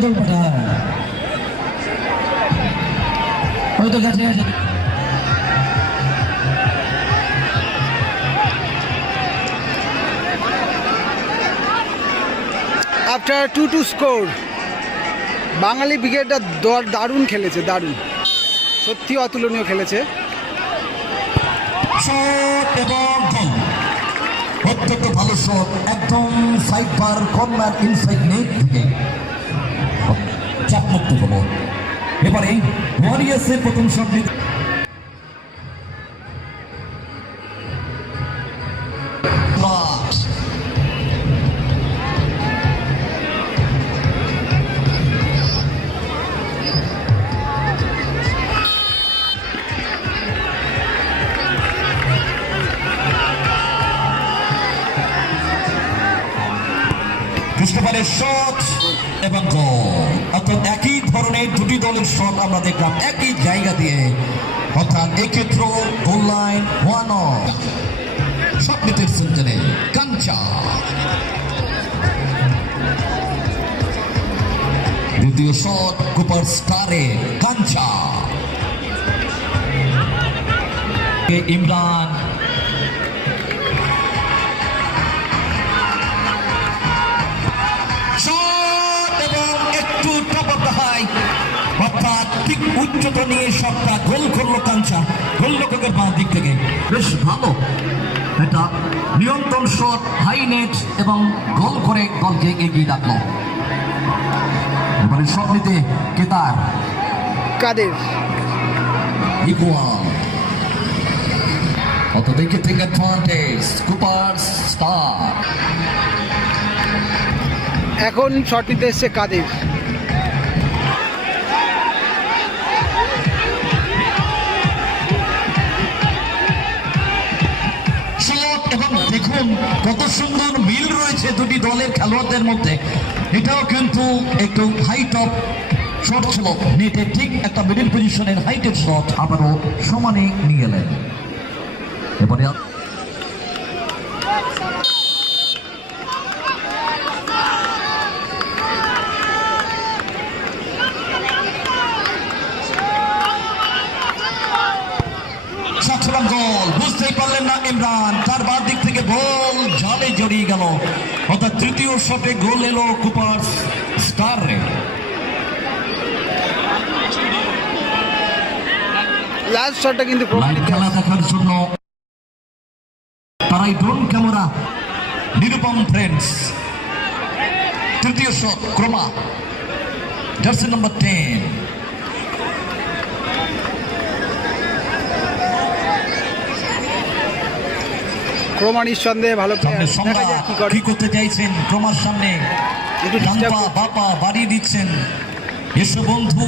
বোতল পাঠা ওই তো কাছে আছে আফটার টু টু স্কোর বাঙালি ব্রিগেডটা দর দারুণ খেলেছে দারুণ। সত্যি অতুলনীয় খেলেছে। শট এবং গোল। অত্যন্ত ভালো শট একদম side bar corner inside net থেকে। চাপমুক্ত হলো এবারে ওয়ারিয়ার্সের প্রথম শট এবং গোল অর্থাৎ একই ধরনের দুটি দলের শট আমরা দেখলাম, একই জায়গা দিয়ে। অর্থাৎ এক্ষেত্রে গোল লাইন ওয়ান নিতে সেন্টারে কাঞ্চা। দ্বিতীয় শট কুপার স্টারে কাঞ্চা। ইমরান উচ্চতা নিয়ে শটটা গোল করল কাঞ্চা। গোল লক্ষ্যকের বাঁ দিক থেকে। বেশ ভালো। এটা নিয়ন্ত্রণ শট হাই নেট এবং গোল করে দলকে এগিয়ে রাখল। এবারে শট নিতে কেদার। কাদের? ইকুয়াল। এখন শট নিতে এসছে কাদের? দেখুন, কত সুন্দর মিল রয়েছে দুটি দলের খেলোয়াড়দের মধ্যে। এটাও কিন্তু একটু হাইট অফ শট ছিল। নেটে ঠিক একটা মিডিল পজিশনের হাইটের শট আবারও সমানে নিয়ে এলেন। এবারে পারলেন না ইমরান। তার বাদ দিক থেকে গোল জালে জড়িয়ে গেল। অর্থাৎ তৃতীয় শটে গোল এলো কুপার স্টার রে লাস্ট শটটা কিন্তু খেলা দেখার জন্য। তারাই ড্রোন ক্যামেরা। নিরুপম ফ্রেন্ডস। তৃতীয় শট ক্রমা। Jersey number ten. ক্রমা নিঃসন্দেহে ভালো কি করতে চাইছেন ক্রমার সামনে। একটু। বাপা বাড়িয়ে দিচ্ছেন। এসো বন্ধু।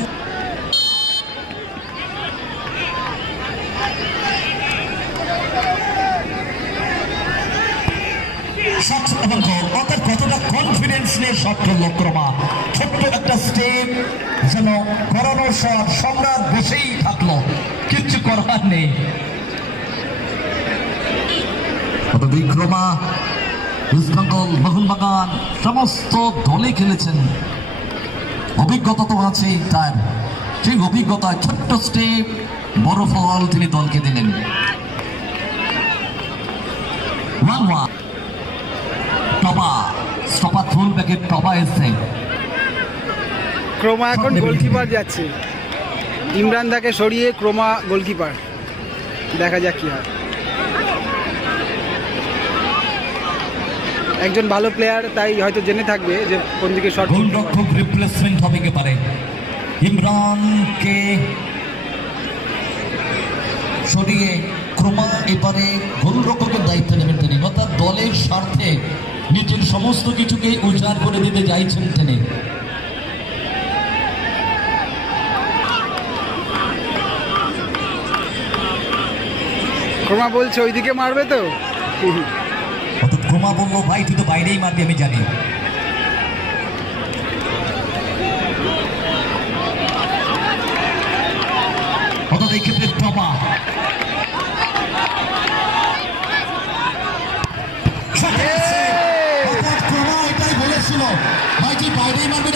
অর্থাৎ কতটা কনফিডেন্স নিয়ে শট করল ক্রমা? ছোট্ট একটা স্টেপ যেন করানো শট সম্রাট বসেই থাকল। কিচ্ছু করার নেই। অত বিক্রমা ইস্টবেঙ্গল মোহনবাগান সমস্ত দলে খেলেছেন। অভিজ্ঞতা তো আছেই তার। সেই অভিজ্ঞতা ছোট্ট স্টেপ বড় ফল তিনি দলকে দিলেন। ওয়ান ওয়ান টপা স্টপা ফুল ব্যাকের টপা এসছে। ক্রমা এখন গোলকিপার যাচ্ছে। ইমরান দাকে সরিয়ে ক্রমা গোলকিপার। দেখা যাক কি হয়। একজন ভালো প্লেয়ার তাই হয়তো জেনে থাকবে যে কোন দিকে শট গোলরক্ষক রিপ্লেসমেন্ট হবে কে পারে? ইমরানকে সরিয়ে ক্রমা এবারে গোলরক্ষকের দায়িত্ব নেবেন তিনি। অর্থাৎ দলের স্বার্থে নিজের সমস্ত কিছুকে উজাড় করে দিতে চাইছেন তিনি। ক্রমা বলছে ওইদিকে মারবে তো? ক্রমা বলল ভাই তুই তো বাইরেই মারবি আমি জানি। অর্থাৎ এই ক্ষেত্রে টপা এটাই বলেছিল। ভাই তুই বাইরেই মারবি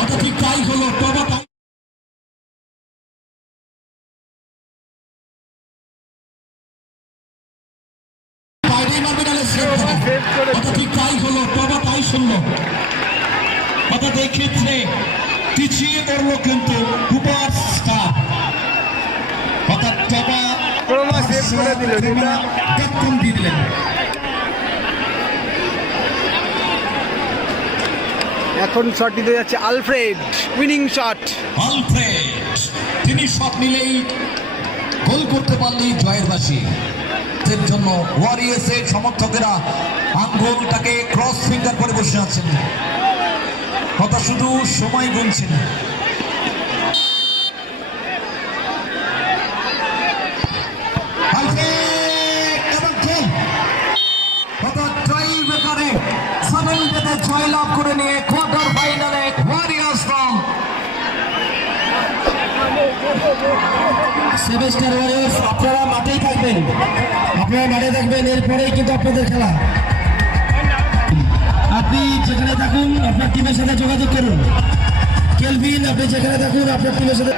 অর্থাৎ ঠিক তাই হলো তাই বাইরে মারবে সেভ হবে। সেভ করে অর্থাৎ ঠিক তাই হলো তবা তাই শুনলো। অর্থাৎ এই ক্ষেত্রে পিছিয়ে পড়ল কিন্তু কুপার স্টার। অর্থাৎ তবা ক্রমা সেভ করে দিল যেটা দেখুন দিয়ে দিলেন। এখন শট দিতে যাচ্ছে আলফ্রেড উইনিং শট আলফ্রেড তিনি সব মিলেই গোল করতে পারলেই জয়ের বাসী এর জন্য ওয়ারিয়ার্সের সমর্থকেরা আঙ্গুলটাকে ক্রস ফিঙ্গার করে বসে আছেন। কথা শুধু সময় গুনছেন জয়লাভ করে নিয়ে ওয়ারিয়ার্স সেভেস্টার ওয়ারিয়ার্স আপনারা মাঠেই থাকবেন। আপনারা মাঠে থাকবেন, এরপরেই কিন্তু আপনাদের খেলা। আপনি যেখানে থাকুন, আপনার টিমের সাথে যোগাযোগ করুন। কেলভিন, আপনি যেখানে থাকুন, আপনার টিমের সাথে